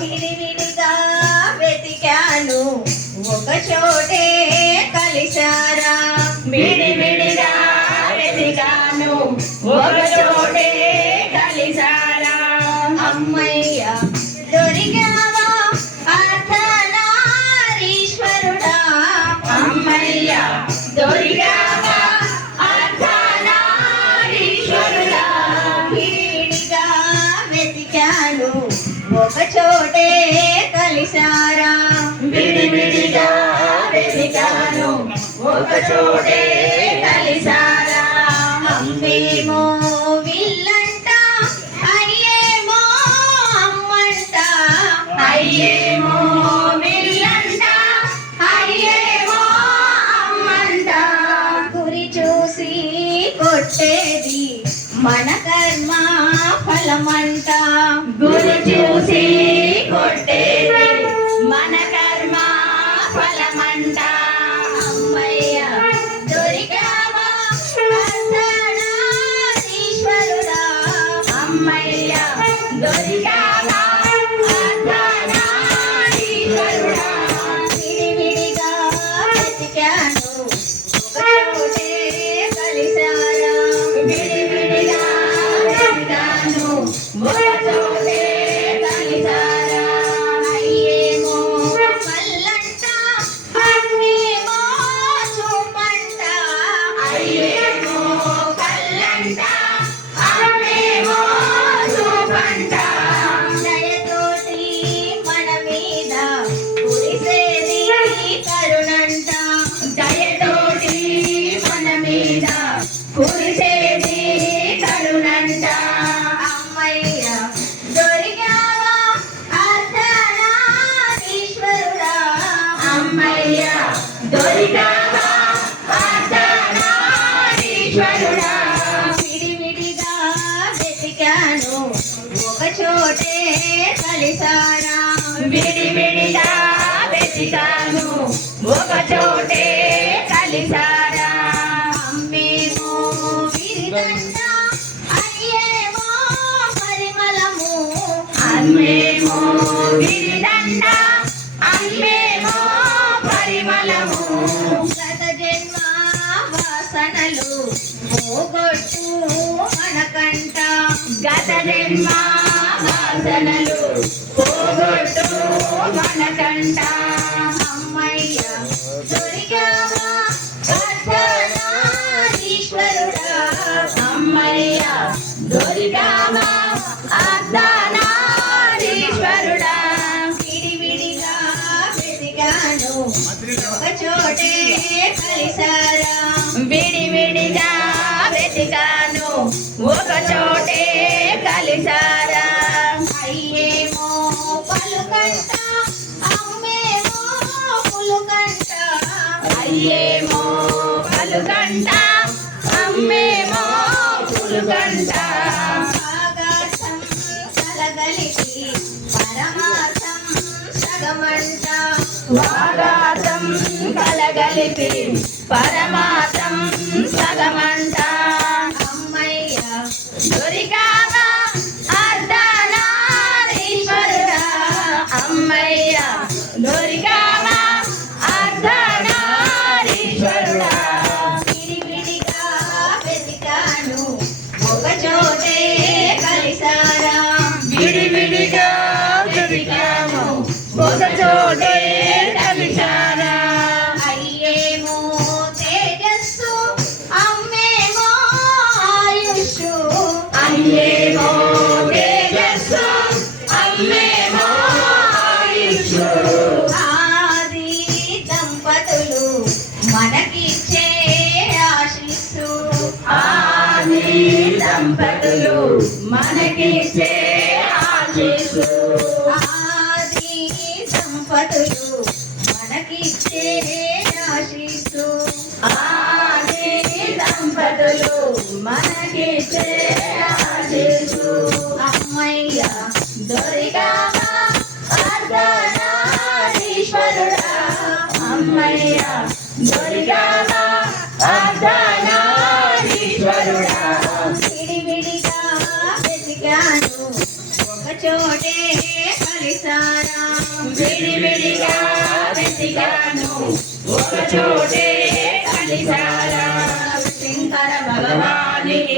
విడివిడిగా వెతికాను ఒక చోటే కలిశారా విడివిడిగా వెతికాను ఒక చోటే కలిసారా అమ్మయ్య దొరికావా అర్ధనారీశ్వరుడా అమ్మయ్య దొరికావా అర్ధనారీశ్వరుడా విడివిడిగా వెతికాను ఒక చోటే కలిశారా విడివిడిగా వెతికాను ఒక చోటే కలిసారా అమ్మేమో విల్లంట అయ్యేమో అమ్మంట అయ్యేమో విల్లంట అయ్యేమో అమ్మంట గురి చూసి కొట్టేది మన కర్మ ఫలమంట గురి చూసి కొట్టేది మన కర్మ ఫలమంట అమ్మయ్య దొరికావా అర్ధనారీశ్వరుడా అమ్మయ్య దొరికావా అర్ధనారీశ్వరుడా విడివిడిగా వెతికాను ఒక చోటే కలిశారా విడివిడిగా వెతికాను ఒక చోటే కలిసారా అయ్యేమో మల్లంట అమ్మేమో చూపంట అయ్యేమో కల్లంట అమ్మేమో చూపంట దయతోటి మన మీద కురిసేది కరుణంట దయతోటి మన మీద కురిసేది కరుణంట అమ్మయ్య దొరికావా అర్ధనారీశ్వరుడా అమ్మయ్య దొరికావా అర్ధనారీశ్వరుడా విడివిడిగా వెతికాను ఒక చోటే కలిసారా విడివిడిగా వెతికాను ఒక చోటే కలిసారా అమ్మేమో విరిదంట అయ్యేమో పరిమళము అమ్మేమో విరిదండ అమ్మేమో పరిమళము గత జన్మ వాసనలు పోగొట్టు మనకంట గత జన్మ వాసనలు పోగొట్టు మనకంట అమ్మయ్య దొరికావా అర్ధనారీశ్వరుడా అమ్మయ్య దొరికావా అర్ధనారీశ్వరుడా విడివిడిగా వెతికాను ఒక చోటే కలిసారా విడివిడిగా వెతికాను ఒక చోటే కలిసారా అయ్యేమో పలుకంట అమ్మేమో పులుకంట అయ్యేమో పలుగంట అమ్మేమో పులుగంట ఆకాశం కలగలిపి పరమార్థం సగమంట వాగాతం కలగలిపి పరమాతం సగమంట అమ్మయ్య దొరికావా అర్ధనారీశ్వరుడా అమ్మయ్య దొరికావా అర్ధనారీశ్వరుడా విడివిడిగా వెతికాను ఒక చోటే కలిసారా విడివిడిగా వెతికాము ఒక చోటే కలిసారా అయ్యేమో తేజస్సు అమ్మేమో ఆయుష్షు అమ్మేమో తేజస్సు అమ్మేమో ఆయుష్షు ఆది దంపతులు మనకిచ్చే ఆశిస్సు ఆది దంపతులు మనకిచ్చే ఆశీస్సు ఆది దంపతులు మనకిచ్చే ఆశిస్సు ఆది దంపతులు మనకిచ్చే ఆశీస్సు అమ్మయ్య దొరికావా అర్ధనారీశ్వరుడా అమ్మయ్య దొరికావా అర్ధనారీశ్వరుడా విడివిడిగా వెతికాను ఒక చోటే కలిసారా విడివిడిగా వెతికాను ఒక చోటే కలిసారా శంకర భగవాన్ భగవానికి